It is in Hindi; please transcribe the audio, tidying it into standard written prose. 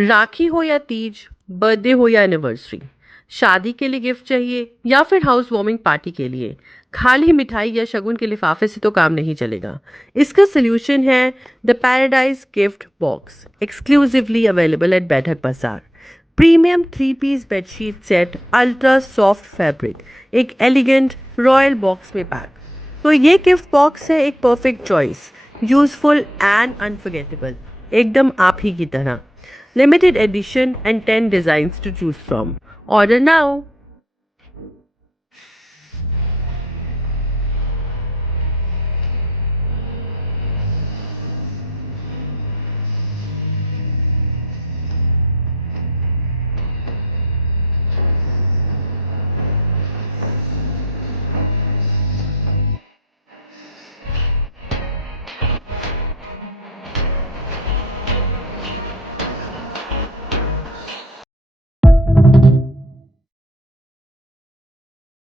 राखी हो या तीज, बर्थडे हो या एनिवर्सरी, शादी के लिए गिफ्ट चाहिए या फिर हाउस वार्मिंग पार्टी के लिए, खाली मिठाई या शगुन के लिफाफे से तो काम नहीं चलेगा। इसका सोल्यूशन है the paradise gift box, exclusively available at Baithak Bazaar. Premium 3 piece bedsheet set, ultra soft fabric, एक एलिगेंट रॉयल बॉक्स में पैक। तो ये गिफ्ट बॉक्स है एक perfect choice, useful and unforgettable, एकदम आप ही की तरह। Limited edition and 10 designs to choose from. Order now.